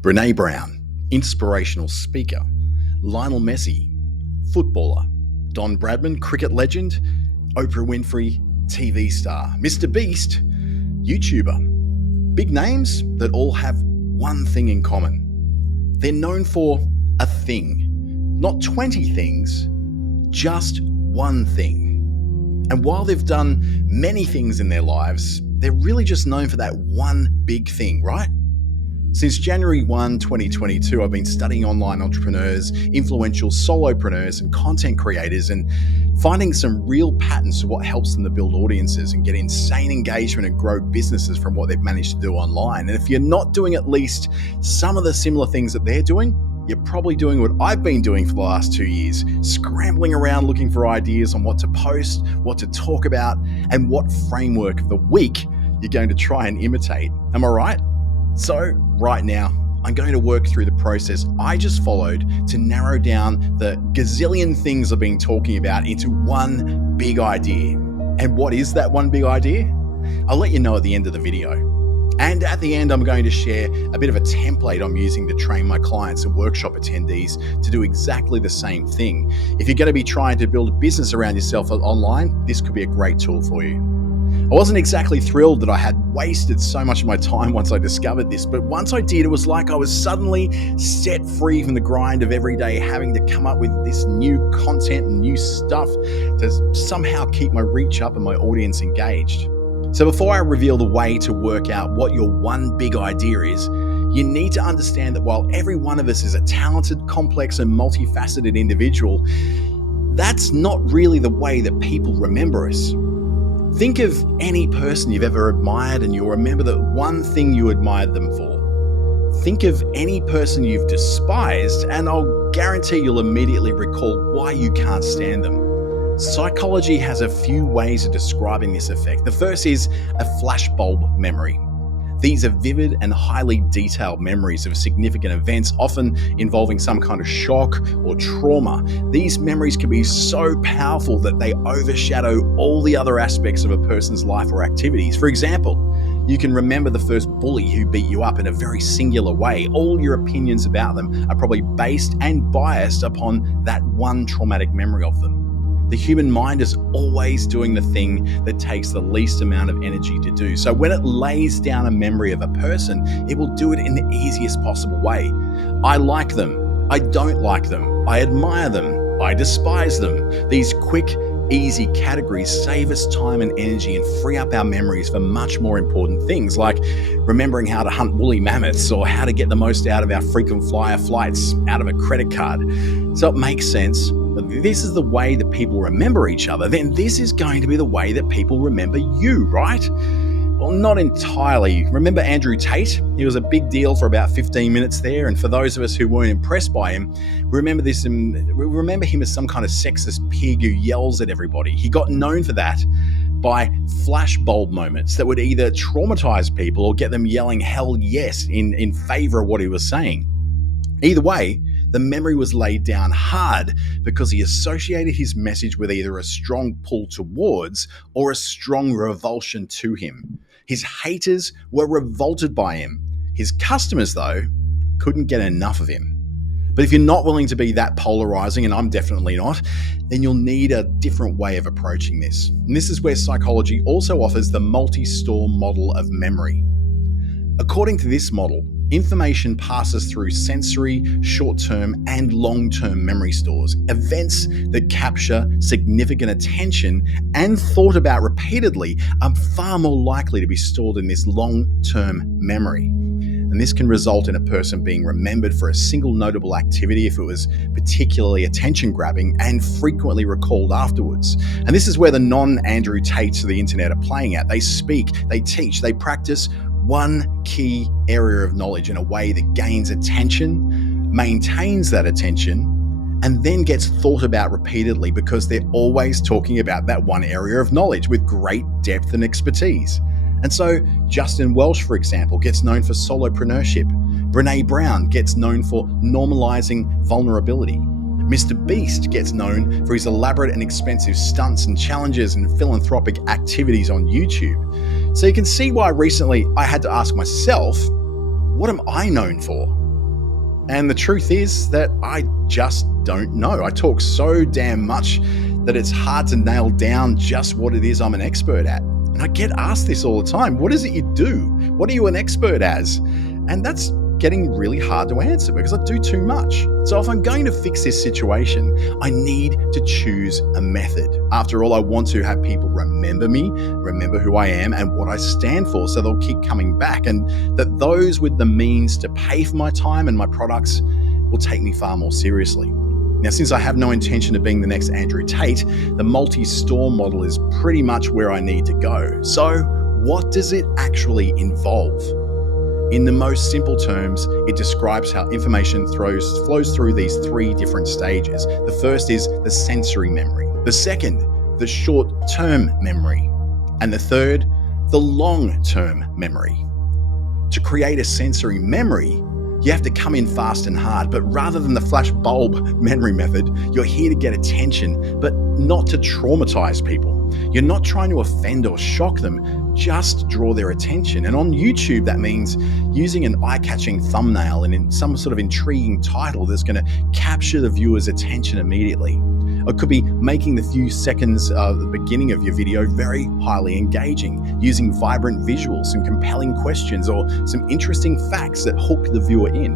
Brené Brown, inspirational speaker. Lionel Messi, footballer. Don Bradman, cricket legend. Oprah Winfrey, TV star. Mr. Beast, YouTuber. Big names that all have one thing in common. They're known for a thing. Not 20 things, just one thing. And while they've done many things in their lives, they're really just known for that one big thing, right? Since January 1, 2022, I've been studying online entrepreneurs, influential solopreneurs, and content creators, and finding some real patterns to what helps them to build audiences and get insane engagement and grow businesses from what they've managed to do online. And if you're not doing at least some of the similar things that they're doing, you're probably doing what I've been doing for the last 2 years, scrambling around looking for ideas on what to post, what to talk about, and what framework of the week you're going to try and imitate. Am I right? So right now, I'm going to work through the process I just followed to narrow down the gazillion things I've been talking about into one big idea. And what is that one big idea? I'll let you know at the end of the video. And at the end, I'm going to share a bit of a template I'm using to train my clients and workshop attendees to do exactly the same thing. If you're going to be trying to build a business around yourself online, this could be a great tool for you. I wasn't exactly thrilled that I had wasted so much of my time once I discovered this, but once I did, it was like I was suddenly set free from the grind of every day having to come up with this new content and new stuff to somehow keep my reach up and my audience engaged. So before I reveal the way to work out what your one big idea is, you need to understand that while every one of us is a talented, complex, and multifaceted individual, that's not really the way that people remember us. Think of any person you've ever admired and you'll remember that one thing you admired them for. Think of any person you've despised and I'll guarantee you'll immediately recall why you can't stand them. Psychology has a few ways of describing this effect. The first is a flashbulb memory. These are vivid and highly detailed memories of significant events, often involving some kind of shock or trauma. These memories can be so powerful that they overshadow all the other aspects of a person's life or activities. For example, you can remember the first bully who beat you up in a very singular way. All your opinions about them are probably based and biased upon that one traumatic memory of them. The human mind is always doing the thing that takes the least amount of energy to do. So when it lays down a memory of a person, it will do it in the easiest possible way. I like them. I don't like them. I admire them. I despise them. These quick, easy categories save us time and energy and free up our memories for much more important things, like remembering how to hunt woolly mammoths or how to get the most out of our frequent flyer flights out of a credit card. So it makes sense. If this is the way that people remember each other, then this is going to be the way that people remember you, right? Well, not entirely. Remember Andrew Tate? He was a big deal for about 15 minutes there, and for those of us who weren't impressed by him, we remember him as some kind of sexist pig who yells at everybody. He got known for that by flashbulb moments that would either traumatize people or get them yelling hell yes in favor of what he was saying. Either way, the memory was laid down hard because he associated his message with either a strong pull towards or a strong revulsion to him. His haters were revolted by him. His customers, though, couldn't get enough of him. But if you're not willing to be that polarizing, and I'm definitely not, then you'll need a different way of approaching this. And this is where psychology also offers the MultiStore model of memory. According to this model, information passes through sensory, short-term, and long-term memory stores. Events that capture significant attention and thought about repeatedly are far more likely to be stored in this long-term memory. And this can result in a person being remembered for a single notable activity if it was particularly attention-grabbing and frequently recalled afterwards. And this is where the non-Andrew Tates of the internet are playing at. They speak, they teach, they practice one key area of knowledge in a way that gains attention, maintains that attention, and then gets thought about repeatedly because they're always talking about that one area of knowledge with great depth and expertise. And so Justin Welsh, for example, gets known for solopreneurship. Brené Brown gets known for normalizing vulnerability. Mr. Beast gets known for his elaborate and expensive stunts and challenges and philanthropic activities on YouTube. So you can see why recently I had to ask myself, what am I known for? And the truth is that I just don't know. I talk so damn much that it's hard to nail down just what it is I'm an expert at. And I get asked this all the time. What is it you do? What are you an expert as? And that's getting really hard to answer because I do too much. So if I'm going to fix this situation, I need to choose a method. After all, I want to have people remember me, remember who I am and what I stand for, so they'll keep coming back, and that those with the means to pay for my time and my products will take me far more seriously. Now, since I have no intention of being the next Andrew Tate, the multi-store model is pretty much where I need to go. So what does it actually involve? In the most simple terms, it describes how information flows through these three different stages. The first is the sensory memory. The second, the short-term memory. And the third, the long-term memory. To create a sensory memory, you have to come in fast and hard, but rather than the flashbulb memory method, you're here to get attention, but not to traumatize people. You're not trying to offend or shock them, just draw their attention. And on YouTube, that means using an eye-catching thumbnail and in some sort of intriguing title that's going to capture the viewer's attention immediately. It could be making the few seconds at the beginning of your video very highly engaging, using vibrant visuals, some compelling questions, or some interesting facts that hook the viewer in.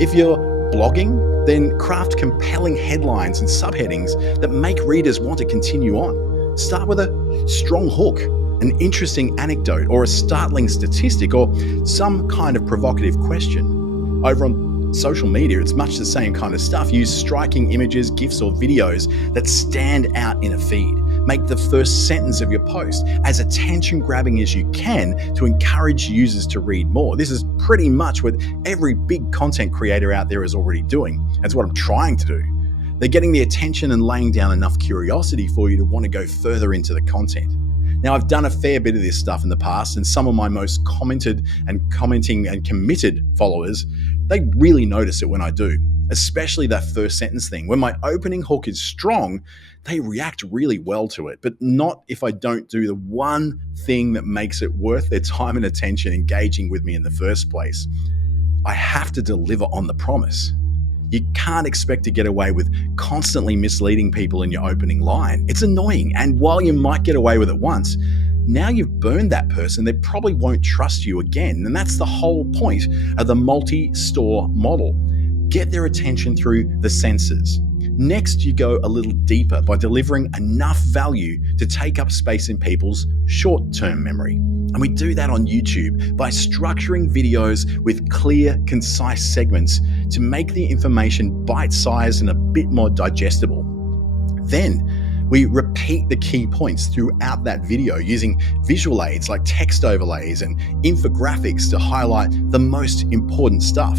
If you're blogging, then craft compelling headlines and subheadings that make readers want to continue on. Start with a strong hook, an interesting anecdote, or a startling statistic, or some kind of provocative question. Over on social media, it's much the same kind of stuff. Use striking images, GIFs, or videos that stand out in a feed. Make the first sentence of your post as attention-grabbing as you can to encourage users to read more. This is pretty much what every big content creator out there is already doing. That's what I'm trying to do. They're getting the attention and laying down enough curiosity for you to want to go further into the content. Now, I've done a fair bit of this stuff in the past, and some of my most commenting and committed followers, they really notice it when I do, especially that first sentence thing. When my opening hook is strong, they react really well to it, but not if I don't do the one thing that makes it worth their time and attention engaging with me in the first place. I have to deliver on the promise. You can't expect to get away with constantly misleading people in your opening line. It's annoying, and while you might get away with it once, now you've burned that person, they probably won't trust you again. And that's the whole point of the multi-store model. Get their attention through the senses. Next, you go a little deeper by delivering enough value to take up space in people's short-term memory. And we do that on YouTube by structuring videos with clear, concise segments to make the information bite-sized and a bit more digestible. Then, we repeat the key points throughout that video using visual aids like text overlays and infographics to highlight the most important stuff.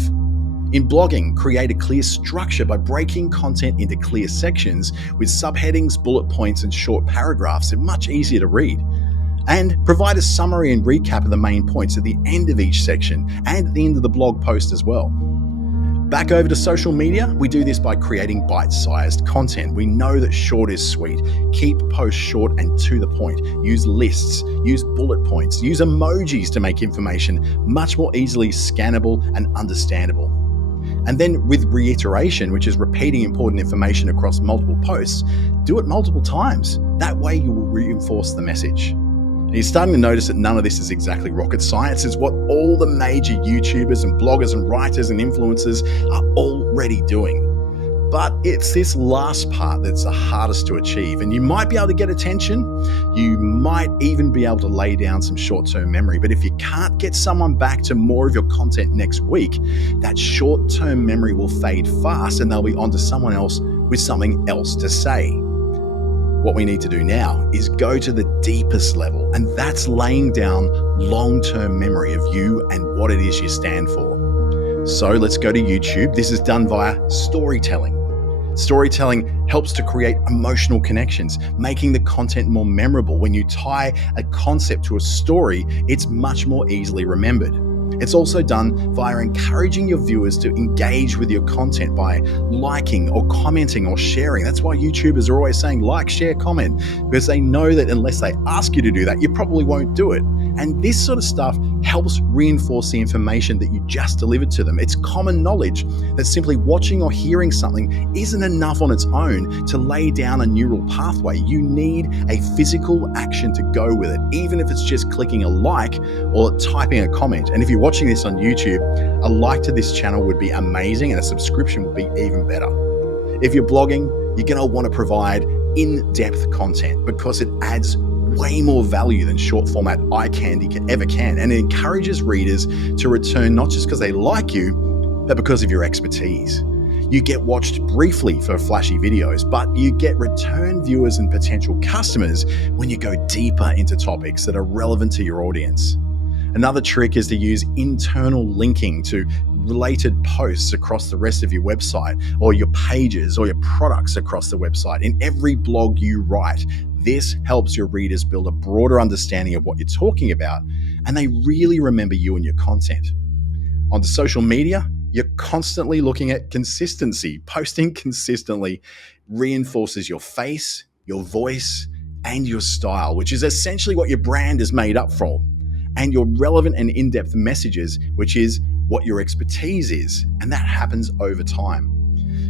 In blogging, create a clear structure by breaking content into clear sections with subheadings, bullet points, and short paragraphs. They're much easier to read. And provide a summary and recap of the main points at the end of each section and at the end of the blog post as well. Back over to social media, we do this by creating bite-sized content. We know that short is sweet. Keep posts short and to the point. Use lists, use bullet points, use emojis to make information much more easily scannable and understandable. And then with reiteration, which is repeating important information across multiple posts, do it multiple times. That way you will reinforce the message. And you're starting to notice that none of this is exactly rocket science. It's what all the major YouTubers and bloggers and writers and influencers are already doing. But it's this last part that's the hardest to achieve. And you might be able to get attention. You might even be able to lay down some short-term memory. But if you can't get someone back to more of your content next week, that short-term memory will fade fast and they'll be onto someone else with something else to say. What we need to do now is go to the deepest level, and that's laying down long-term memory of you and what it is you stand for. So let's go to YouTube. This is done via storytelling. Storytelling helps to create emotional connections, making the content more memorable. When you tie a concept to a story, it's much more easily remembered. It's also done via encouraging your viewers to engage with your content by liking or commenting or sharing. That's why YouTubers are always saying like, share, comment, because they know that unless they ask you to do that, you probably won't do it. And this sort of stuff helps reinforce the information that you just delivered to them. It's common knowledge that simply watching or hearing something isn't enough on its own to lay down a neural pathway. You need a physical action to go with it, even if it's just clicking a like or typing a comment. And if you're watching this on YouTube, a like to this channel would be amazing, and a subscription would be even better. If you're blogging, you're going to want to provide in-depth content because it adds way more value than short format eye candy ever can, and it encourages readers to return not just because they like you, but because of your expertise. You get watched briefly for flashy videos, but you get return viewers and potential customers when you go deeper into topics that are relevant to your audience. Another trick is to use internal linking to related posts across the rest of your website, or your pages or your products across the website. In every blog you write, this helps your readers build a broader understanding of what you're talking about, and they really remember you and your content. Onto social media, you're constantly looking at consistency. Posting consistently reinforces your face, your voice, and your style, which is essentially what your brand is made up from, and your relevant and in-depth messages, which is what your expertise is, and that happens over time.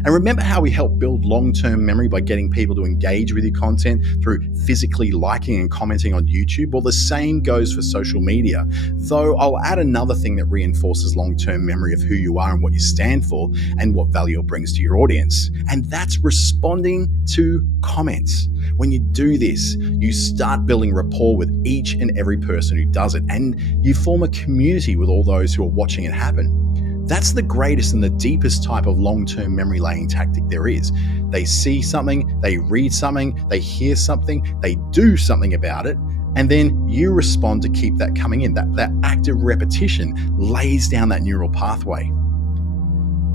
And remember how we help build long-term memory by getting people to engage with your content through physically liking and commenting on YouTube? Well, the same goes for social media, though I'll add another thing that reinforces long-term memory of who you are and what you stand for and what value it brings to your audience. And that's responding to comments. When you do this, you start building rapport with each and every person who does it, and you form a community with all those who are watching it happen. That's the greatest and the deepest type of long-term memory laying tactic there is. They see something, they read something, they hear something, they do something about it, and then you respond to keep that coming in. That active repetition lays down that neural pathway.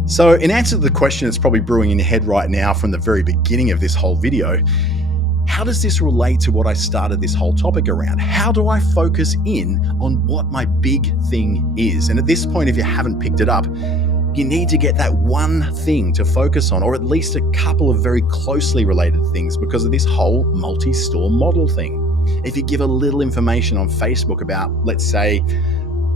So in answer to the question that's probably brewing in your head right now from the very beginning of this whole video, how does this relate to what I started this whole topic around? How do I focus in on what my big thing is? And at this point, if you haven't picked it up, you need to get that one thing to focus on, or at least a couple of very closely related things, because of this whole multi-store model thing. If you give a little information on Facebook about, let's say,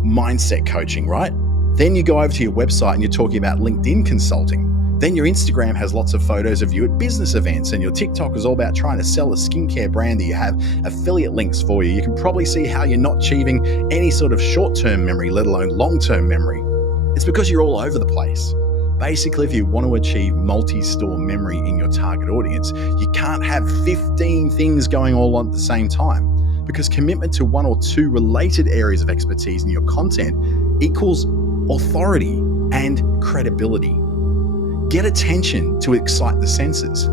mindset coaching, right? Then you go over to your website and you're talking about LinkedIn consulting. Then your Instagram has lots of photos of you at business events, and your TikTok is all about trying to sell a skincare brand that you have affiliate links for you. You can probably see how you're not achieving any sort of short-term memory, let alone long-term memory. It's because you're all over the place. Basically, if you want to achieve multi-store memory in your target audience, you can't have 15 things going all on at the same time, because commitment to one or two related areas of expertise in your content equals authority and credibility. Get attention to excite the senses.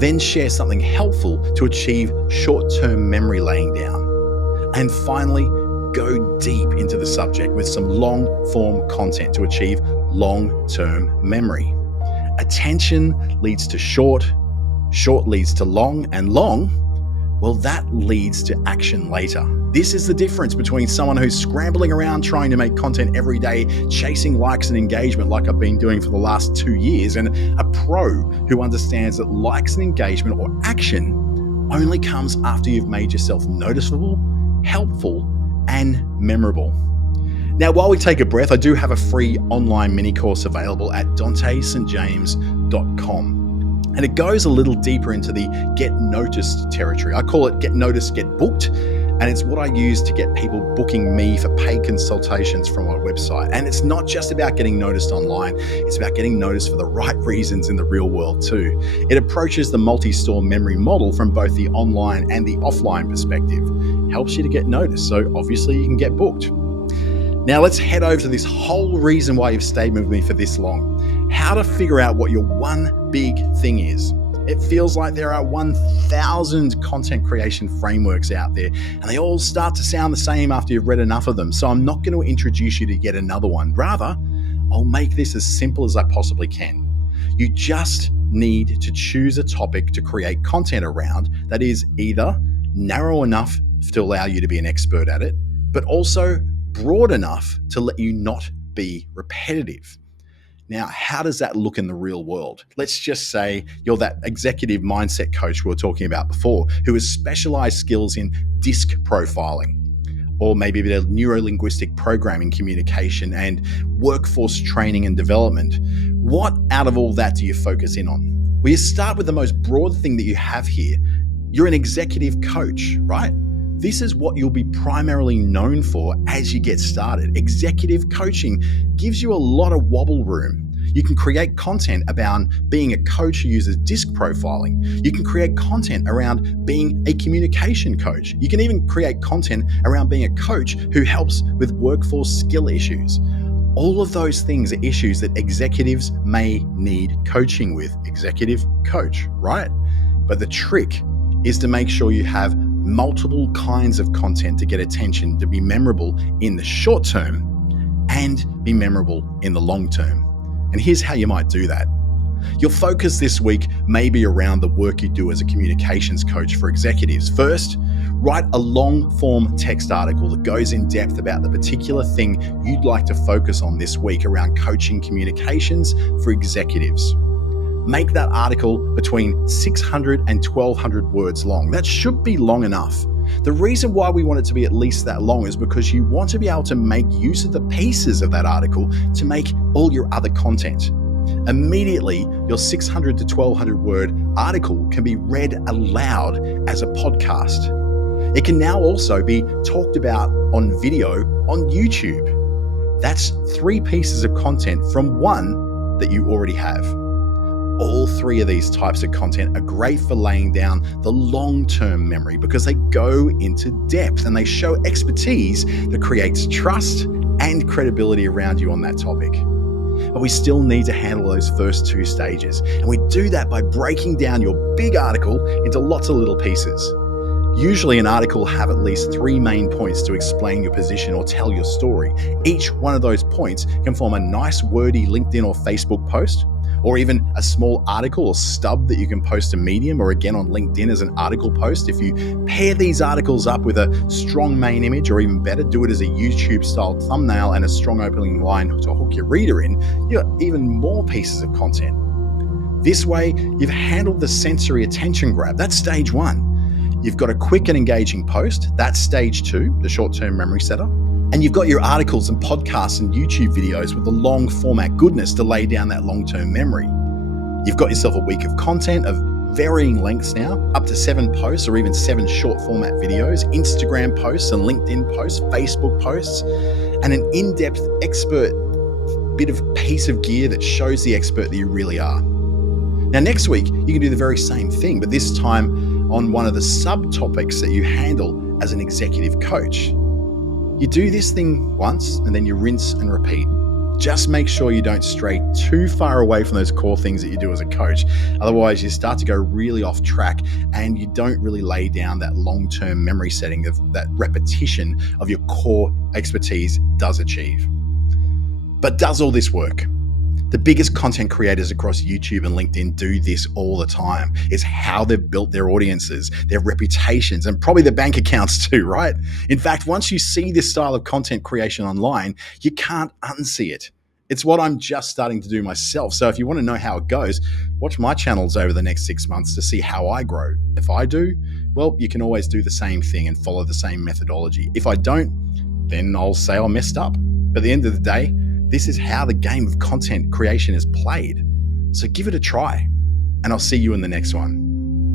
Then share something helpful to achieve short-term memory laying down. And finally, go deep into the subject with some long-form content to achieve long-term memory. Attention leads to short, short leads to long, and long, well, that leads to action later. This is the difference between someone who's scrambling around trying to make content every day, chasing likes and engagement like I've been doing for the last 2 years, and a pro who understands that likes and engagement or action only comes after you've made yourself noticeable, helpful, and memorable. Now, while we take a breath, I do have a free online mini course available at DanteSt.James.com. And it goes a little deeper into the get noticed territory. I call it get noticed, get booked. And it's what I use to get people booking me for paid consultations from my website. And it's not just about getting noticed online, it's about getting noticed for the right reasons in the real world too. It approaches the multi-store memory model from both the online and the offline perspective. Helps you to get noticed, so obviously you can get booked. Now let's head over to this whole reason why you've stayed with me for this long. How to figure out what your one big thing is. It feels like there are 1,000 content creation frameworks out there, and they all start to sound the same after you've read enough of them. So I'm not going to introduce you to yet another one. Rather, I'll make this as simple as I possibly can. You just need to choose a topic to create content around that is either narrow enough to allow you to be an expert at it, but also broad enough to let you not be repetitive. Now, how does that look in the real world? Let's just say you're that executive mindset coach we were talking about before, who has specialized skills in disc profiling, or maybe a bit of neuro-linguistic programming, communication, and workforce training and development. What out of all that do you focus in on? Well, you start with the most broad thing that you have here. You're an executive coach, right? This is what you'll be primarily known for as you get started. Executive coaching gives you a lot of wobble room. You can create content about being a coach who uses disc profiling. You can create content around being a communication coach. You can even create content around being a coach who helps with workforce skill issues. All of those things are issues that executives may need coaching with. Executive coach, right? But the trick is to make sure you have multiple kinds of content to get attention, to be memorable in the short term and be memorable in the long term. And here's how you might do that. Your focus this week may be around the work you do as a communications coach for executives. First, write a long-form text article that goes in depth about the particular thing you'd like to focus on this week around coaching communications for executives. Make that article between 600 and 1,200 words long. That should be long enough. The reason why we want it to be at least that long is because you want to be able to make use of the pieces of that article to make all your other content. Immediately, your 600 to 1,200 word article can be read aloud as a podcast. It can now also be talked about on video on YouTube. That's 3 pieces of content from one that you already have. All 3 of these types of content are great for laying down the long-term memory because they go into depth and they show expertise that creates trust and credibility around you on that topic. But we still need to handle those first 2 stages. And we do that by breaking down your big article into lots of little pieces. Usually an article will have at least 3 main points to explain your position or tell your story. Each one of those points can form a nice wordy LinkedIn or Facebook post, or even a small article or stub that you can post to Medium or again on LinkedIn as an article post. If you pair these articles up with a strong main image, or even better, do it as a YouTube-style thumbnail and a strong opening line to hook your reader in, you got even more pieces of content. This way, you've handled the sensory attention grab. That's stage 1. You've got a quick and engaging post. That's stage 2, the short-term memory setter. And you've got your articles and podcasts and YouTube videos with the long format goodness to lay down that long-term memory. You've got yourself a week of content of varying lengths now, up to 7 posts or even 7 short format videos, Instagram posts and LinkedIn posts, Facebook posts, and an in-depth expert bit of piece of gear that shows the expert that you really are. Now, next week, you can do the very same thing, but this time on one of the subtopics that you handle as an executive coach. You do this thing once and then you rinse and repeat. Just make sure you don't stray too far away from those core things that you do as a coach. Otherwise, you start to go really off track and you don't really lay down that long-term memory setting of that repetition of your core expertise does achieve. But does all this work? The biggest content creators across YouTube and LinkedIn do this all the time. It's how they've built their audiences, their reputations, and probably their bank accounts too, right? In fact, once you see this style of content creation online, you can't unsee it. It's what I'm just starting to do myself. So if you want to know how it goes, watch my channels over the next 6 months to see how I grow. If I do, well, you can always do the same thing and follow the same methodology. If I don't, then I'll say I messed up. But at the end of the day, this is how the game of content creation is played. So give it a try, and I'll see you in the next one.